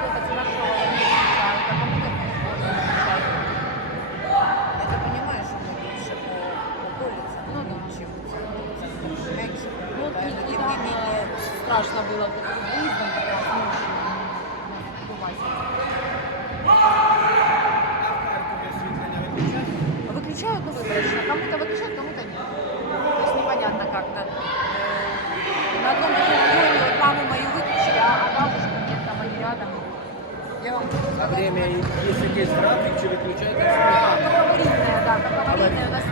э, время, если есть график, чи выключают Как аварийная, да, как аварийная. У нас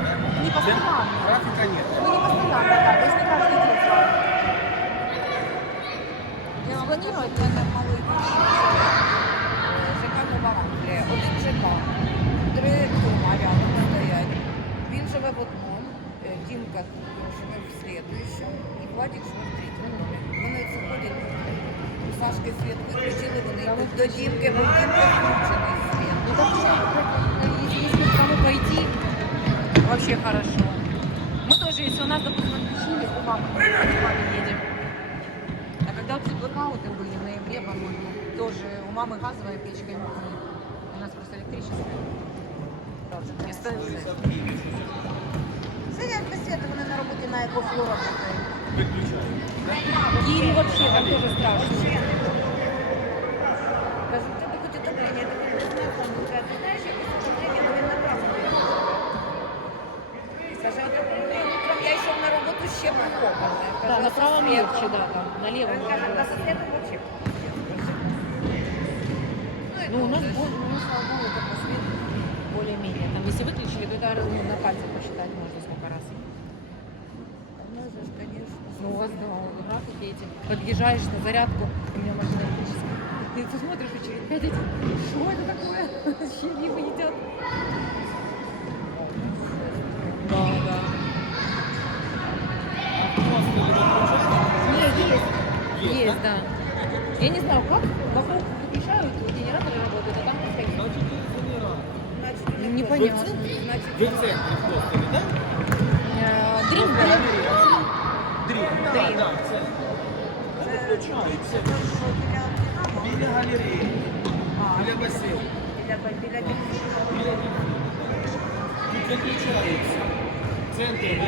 не постоянно. Графика нет. Ну не постоянно, да, то есть не каждый день сразу. Я планировать, У мене малий ЖК Нова Англія, один ЖК, три дома рядом стоять. Він живе в одному, е, Дімка живе в слідуючому, і Владик живе в третьому домі. Вони заходять, у Сашки світ виключили, вони йдуть до Дімки, бо в Дімки включений світ. Ну так что, если есть к кому пойти, вообще хорошо. Мы тоже, если у нас, допустим, отключили, у мамы, мы к маме едем. А когда вот эти блокауты были в ноябре, по-моему, тоже у мамы газовая печка, и у нас просто электрическая. Вместо- Сидять без світу, вони на роботі на екофло працюють. Выключают. В Киеве вообще там тоже страшно. Кажу, в тебе хоч отоплення, ти не знав, там каже, ти знаєш, якесь отоплення, ну він направо. Каже, отоплення, утром я йшов на роботу ще було, каже. Да, Каже, направо «Со світом». легче, да, там, налево. Він каже, на сосвіту вообще. і Ну, у нас, тут же ж. бо- ну, слава богу, как бы свет более-менее. Там, если выключили, то это ну, на пальцах посчитать можно сколько раз. Можеш, конечно. Ну, у вас, да, графики эти. Подъезжаешь на зарядку, у меня машина электрическая. И ты смотришь, и через пять эти, что это такое? Щели едят. Да, да. Нет, есть. Есть, да. Я не знаю, как вокруг выключают, генераторы работают, а там стоит. Значить, не Непонятно. просто. В центре в хостеле, да? Э, Дрим, дрим. Дрим. Да, Дрим галереї, а, біля басейну. біля біля Дільфіна. Біля Тут виключаються. Центр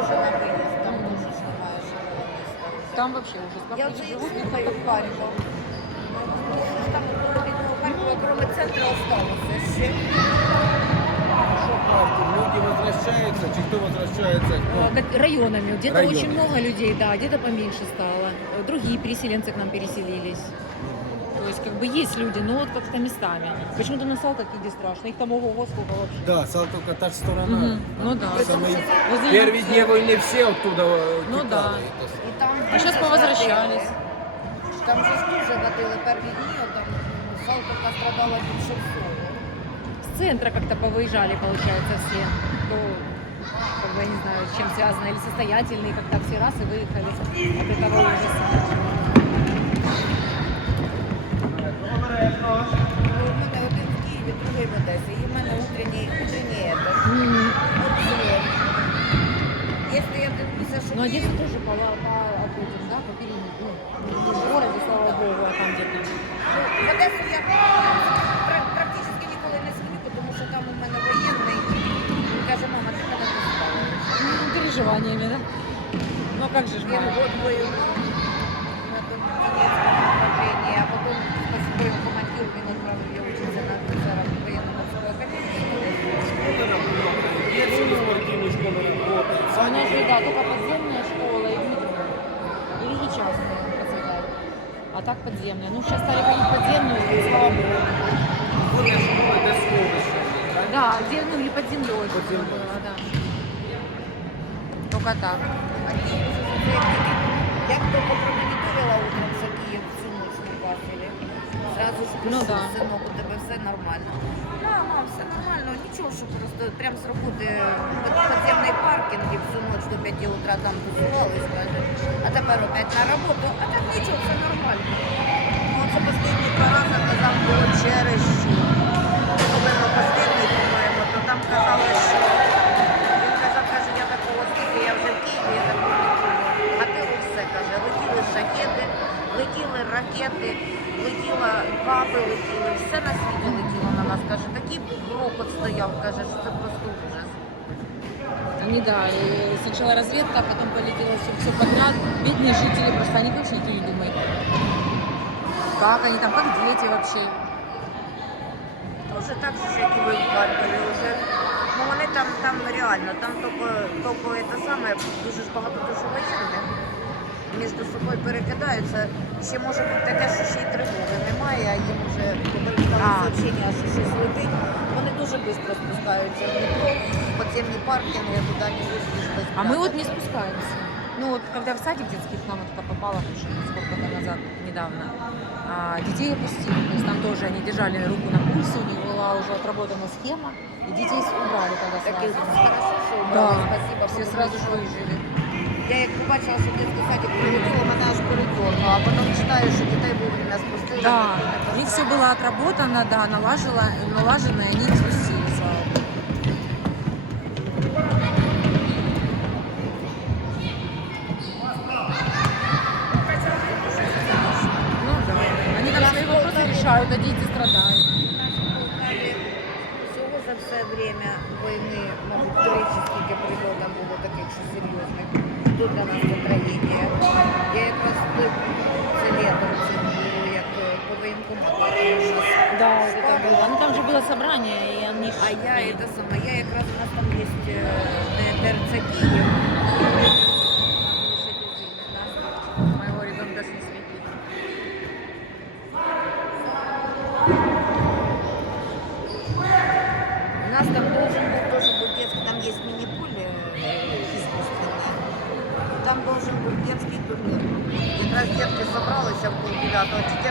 вже на виїзд, там дуже ж немає живого міста. Там вообще ужас. Как Я люди вже живут, їх никто слухаю как Харків. Що ж там около бідного Харкова, кроме центру, осталося ще. Що Харків? Люди возвращаються, чи хто возвращається? А, Хто? как районами. Где-то Районами. очень много людей, да, где-то поменьше стало. Э, Другие переселенцы к нам переселились. То есть как бы есть люди, но вот как-то местами. Почему-то на Салтаке страшно. Их там ого сколько вообще. Да, Салтовка та ж сторона. Мгм. Ну да. Самые Возле первые Липецка. дни войны все оттуда э, Ну да. текали. І там А сейчас дуже повозвращались. Там же ж дуже гатили перві дні, там Салтовка страдала більше всього. с центра как-то повыезжали, получается, все. То, как бы, я не знаю, с чем связано, или состоятельные, как-то все раз и выехали от этого ужаса. Ну, У мене один в Києві, другий в Одесі. І в мене утренній, утренній это. обзвон. Якщо я дивлюся, що Но Київ- Одесса тоже по, по обходим, да, по периметру. Ну, не в городе, слава богу, а там где-то. В Одесу я пра- практично ніколи не сплю, тому що там у мене воєнний. Він каже, мама, ти мене не спала. Ну, переживаниями, да? Ну, а как же ж, Він мама? год воював У нас же, да, только подземная школа и в метро. И везде частные процветают. А так подземная. Ну, сейчас стали ходить подземную, и слава богу. Вони школи, де сховище. Да, где, ну, или под землей. Под землей. было, да. Только так. А Киев же за це тільки, як тільки промоніторила утром, Зразу ж Ну да. синок, у тебе все нормально. Мама, все нормально, нічого, що просто прям з роботи подземний паркінг і всю ніч до 5 утра там тусувались, каже. А тепер опять на роботу, а так нічого, все нормально. Ну, це останні два рази казав було через все на світі летіло на нас. Каже, такий рокот стояв, каже, що це просто ужас. Они, да, и сначала разведка, а потом полетело все, все подряд. Бедные жители, просто они вообще не думает. Как они там, как дети вообще. Тоже так же, як і ви в Харкові вже. Ну вони там, там реально, там тільки, тільки це саме, дуже ж багато дуже воєнних. Між собою перекидаються. Ще може бути таке, що ще й тривоги немає, а їм вже А. сообщення, що щось летить. Вони дуже швидко спускаються в метро, в подземні паркінги, куди не їздиш без А мы вот пряток. не спускаемся. Ну вот когда в садик детский к нам вот это попало, тоже сколько-то назад, недавно, а, детей опустили. То есть там тоже они держали руку на пульсе, у них была уже отработана схема, и детей убрали тогда Таке сразу. хорошо, що Да, убрали, спасибо. все тому сразу що же выжили. Я як побачила, що дитячий садик Прилетіло мене аж передьорнуло, а потім читаю, що дітей вовремя спустили. Да, ніхто не у них все пострадав. было отработано, да, налажено, налажено, и они не спустили, слава богу. Ну да, они там свои вопросы решают, а дети страдают. Полтаві всього за все время війни, мабуть, тричі скільки прильотів було таких, що серйозних. Тут для нас настроєння. Я якраз тут це літом, це було як е, по воєнкомату. Да, вот это было. Ну там же было собрание, и они ж- А я это саме, я якраз у нас там є ТРЦ Київ.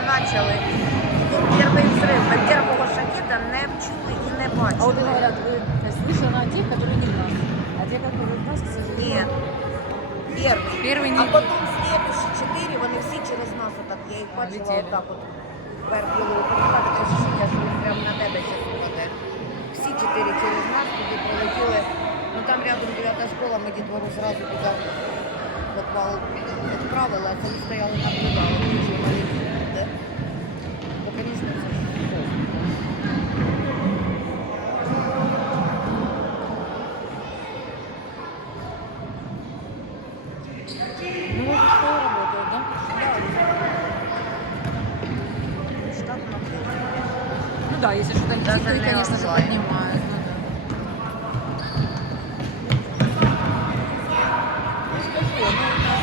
полдевятого, тільки почали. І тут перший взрыв. Ми першого шахіда не чули і не А вот бачили. говорят, вы то есть, слышали на тех, которые не в нас. А те, которые в нас, к сожалению. Нет. Первый. Первый не А потом следующие четыре, вони всі через нас отак. Я їх А, бачила летіли. отак от. Вверх голову підняла, таке ощущення, що він прямо на тебе зараз упаде. Всі чотири через нас туди прилетіли. Ну там рядом дев'ята школа, ми дітвору зразу туди в підвал відправили, а самі стояли наблюдали, да, если что-то не Даже тикает, не конечно же, онлайн. поднимают. Ну, да. Скажи, ну у нас...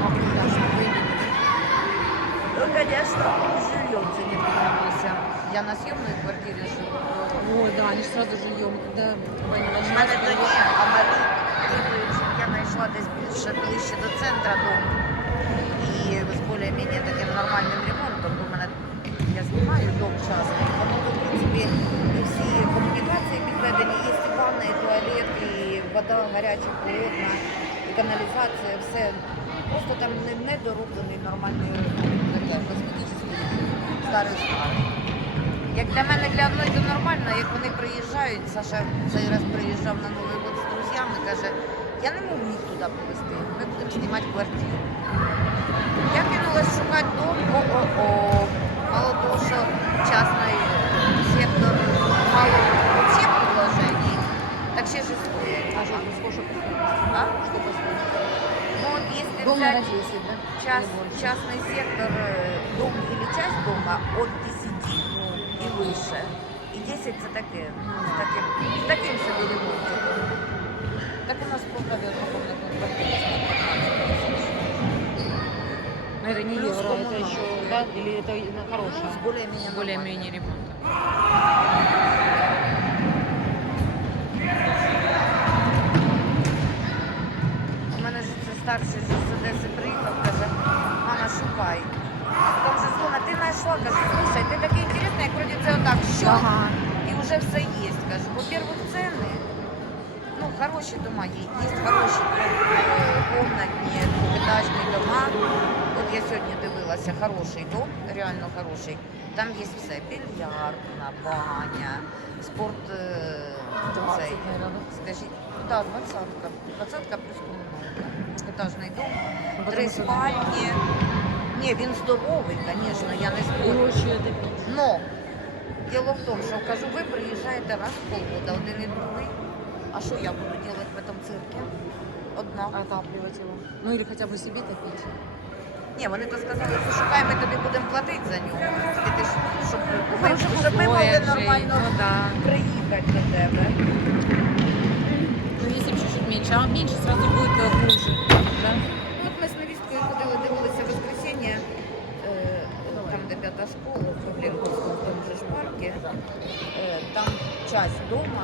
Мабуть, даже вийдемо. Ну, конечно, жильем це не подивилися. Я на съемной квартире живу. Ой, да, они ж сразу жильем, когда война У началась. мене до ні, а малі требують, щоб я знайшла десь більше ближче до центра дому. І более-менее таким нормальным ремонтом, бо мене я знімаю довг час. Тому, в принципі, всі комунікації підведені, є і ванна, і туалет, і вода гаряча, холодна, і каналізація, все. Просто там не, не дороблений нормальний косметичний старий старий. Як для мене, для одної це нормально, як вони приїжджають, Саша цей раз приїжджав на Новий год з друзями, каже, я не можу їх туди повезти, ми будемо знімати квартиру. Я кинулась шукати дом, о-о-о. Мало того, що частний сектор мало вообще предложений, так ще ж і стоїть. А что, сколько А? Что посмотреть? Ну вот если Дом на взять 10, да? час, Или больше? частный сектор, э, дом или часть дома от 10 и выше. И 10 це таке, ну, з таким, з таким собі ремонтом. Так у нас в это не Плюс евро, это коммуналка. еще, да? Или это на хорошая? З более-менее нормально. Более-менее ремонт. У мене ж це старший же з Одеси приїхав, каже, мама, шукай. Там же Зона, ти знайшла, каже, слушай, ти такий інтересний, як вроді це отак, що? Ага. І вже все є. Каже, во-первых, ціни. Ну, хороші дома є. Є хороші комнатні, двохетажні дома. От я сьогодні дивилася, хороший дом, реально хороший. Там є все. Більярдна, баня, спорт. е, 20, цей. наверное, Скажіть, так, двадцятка. Двадцятка плюс комуналка. Двохетажний дом, да? три спальні. Ні, він здоровий, звісно, я не И спорю. ночью это Но дело в том, что кажу, вы приезжаете раз в полгода, один и другой. А что я буду делать в этом цирке? Одна. отапливать его. Ну или хотя бы себе топить. Ні, вони то сказали, що шукай, ми тобі будемо платити за нього. Ти ж, щоб, ми, Хороших щоб ми могли жить, нормально ну да. приїхати до тебе. Ну если бы чуть-чуть меньше, а меньше сразу будет э, хуже. Да? Ну, от ми з невісткою ходили, дивилися воскресіння, е, там, де п'ята школа, в Глінковському, в тому же ж парку. Е, Там часть дома